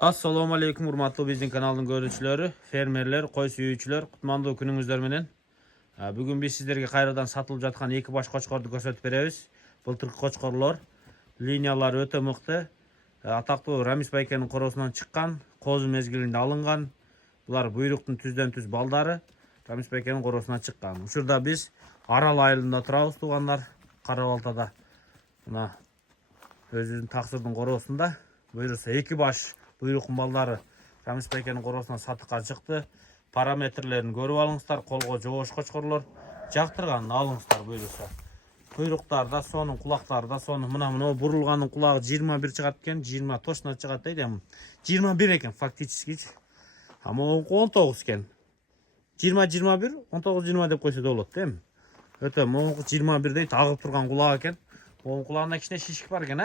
Assalamu alaikum urmatlı bizning kanalın görüşçüleri, fermerler, koy suyucular, kutmandı günüңүздөр menен. Bugün biz sizlerge kayradan satılıp жатқан екі baş koçkordu көрсөтүp беребиz. Былтыркы koçkorlor линиялары өтө мыкты. Атактуу Рамис байкенин коросунан чыккан, козу мезгилинде алынган. Булар буйруктун түздөн түз балдары Рамис байкенин коросунан чыккан. Учурда биз Арал айылында турабыз туугандар, Кара Балтада. Мына өзүбүздүн таксырдын коросунда буйруса эки баш буйруктун балдары Рамис байкенин коросунан сатыкка чыкты. Параметрлерин көрүп алыңыздар, колго жоош кочкорлор, жактырганын алыңыздар буйруса. Куйруктар да сонун, кулактары да сонун. Мына бурулганын кулагы 21 чыгат экен, 20 точно чыгат дейт эми. 21 экен фактически. Ама 19 экен. 20-21, 19-20 деп койсо да болот да эми. Өтө моңку 21 дейт, агып турган кулак экен. Оң кулагында кичине шишик бар экен,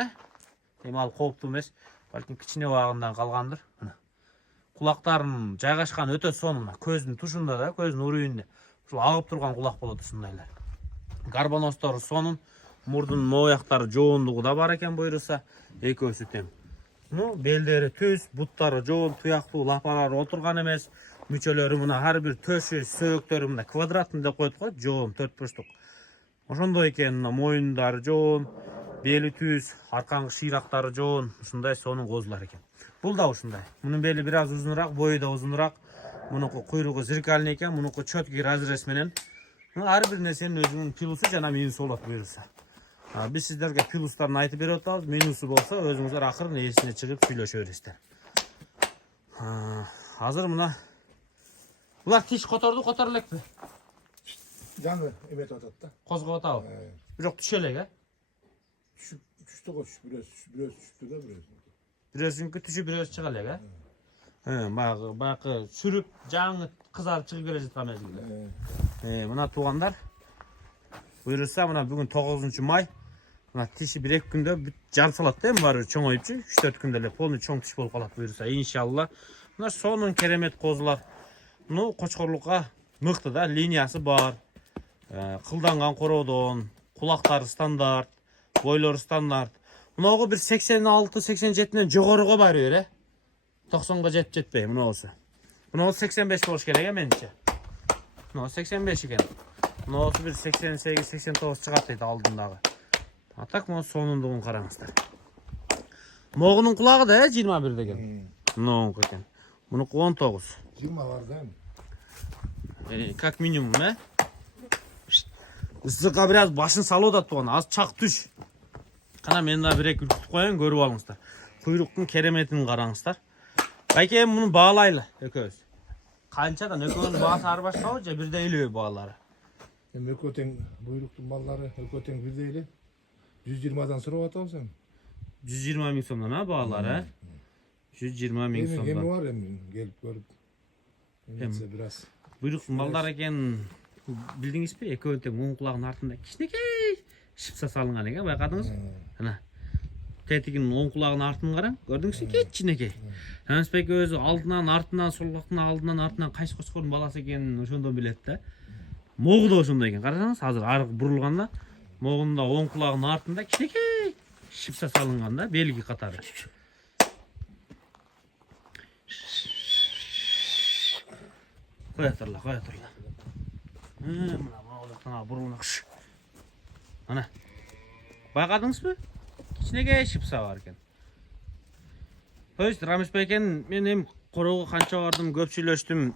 Эми ал кооптуу эмес. Балким кичине убагындан калгандыр. Кулактарын жайгашкан өтө сонун. Көздүн тушунда да, көздүн урүйүндө. Ушул агып турган кулак болот ушундайлар. Карбоностору сонун, мурдун мояктары жоондугу да бар экен буйруса. Экөөсү тең. Белдери түз, буттары жоон, туяктуу, лапалары отурган эмес. Мүчөлөрү мына ар бир төшү, сөөктөрү мына квадратный деп коет го, жоон, 4 бурчтук. Ошондой экен, моюндары жоон, бели түз, аркаңкы шыйрактары жоон, ушундай сонун козулар экен. Бул да ушундай. Мунун бели бир аз узунураак, бою да узунураак. Мунуку куйругу зеркальный экен, мунуку чөткий разрез менен. Ар бир нерсенин өзүнүн плюсу жана минусу болот буюрса. Биз сиздерге плюстарын айтып берип атабыз, минусу болсо өзүңүздөр акырын эсине чыгып сүйлөшө бересиздер. Азыр мына булар тиш которду, котор элекпи? Жаңы эметип атат да. Козгоп атабы? Бирок түшө элек, Түштү го, бирөөсү түштү да, бирөөсүнүкү түшүп бирөөсү чыга элек, Баягы сүрүп, жаңы кызарып чыгып келе жаткан мезгилде. Мына туугандар, буйруса мына бүгүн 9 май. Мына тиши 1-2 күндө бүт жар салат да, эми баары чоңоюпчу, 3-4 күндө эле полный чоң тиш болуп калат буйруса, иншалла. Мына сонун керемет козулар. Кочкорлукка мыкты да, линиясы бар. Кылданган короодон, кулактары стандарт, бойлору стандарт. Мынагы бир 86-87ден жогоруга бара бер, 90га жетпей мынабысы. Мынабы 85 болуш керек менимче. Мына 85 экен. Мынабысы бир 88-89 чыгат дейт алдындагы. Так мына сонундугун караңыздар. Могунун кулагы да 21 деген. Мынагы экен. Мунуку 19. 20 бар да. Как минимум, Ысыкка бир аз башын салып атат туган, аз чак түш. Кана мен да бир-эки үркүтүп коеюн, көрүп алыңыздар. Куйруктун кереметин караңыздар. Байке муну баалайлы экөөбүз. Канчадан экөөнүн баасы ар башкабы же бирдей эле баалары? Эми экөө тең буйруктун балдары экөө тең бирдей эле. 120дан сурап атабыз эми. 120 миң сомдон баалары, 120 миң Эми сомдон. бар эми келип көрүп. Эми бир аз. Буйруктун балдары экен, билдиңизби? Экөө тең оң кулагынын артында кичинекей шипса салынган экен, байкадыңыз? Ана. Тетигинин оң кулагынын артын караң, көрдүңүзбү? Кичинекей. Рамис байке өзү алдынан, артынан, сол кулактын алдынан, артынан кайсы кочкордун баласы экенин ошондон билет да. Могу да ошондой экен. Карасаңыз, азыр аркы бурулганда, могунун да оң кулагынын артында кичинекей шипса салынган да, белги катары. Коя турла. Мына бурулган. Ана. Байкадыңызбы? Кичинекей шипса бар экен. То есть Рамис байкен мен эми короого канча бардым, көп сүйлөштүм.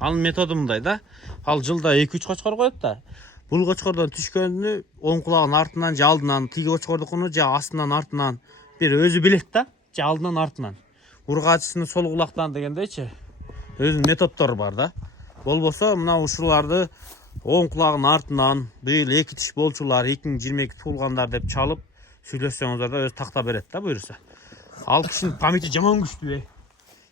Анын методу мындай да. Ал жылда 2-3 кочкор коет да. Бул кочкордон түшкөнү оң кулагынын артынан же алдынан, тиги кочкордукуну же астынан артынан бир өзү билет да, же алдынан артынан. Ургачысыны сол кулактан дегендейчи. Өзүнүн методдору бар да. Болбосо мына ушуларды оң кулагынын артынан быйыл 2 тиш болчулар 2022 туулгандар деп чалып сүйлөшсөңүздөр да өзү такта берет да буюрса. Ал кишинин памяти жаман күчтүү.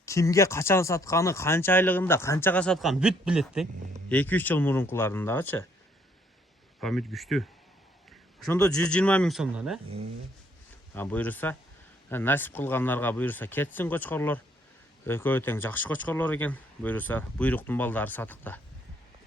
Кимге качан сатканы, канча айлыгында, канчага сатканын бүт билет да. 2-3 жыл мурункуларындагычы. Память күчтүү. Ошондо 120 миң сомдон, буюрса, насип кылгандарга буюрса кетсин кочкорлор. Экөө тең жакшы кочкорлор экен. Буюрса, буйруктун балдары сатыкта.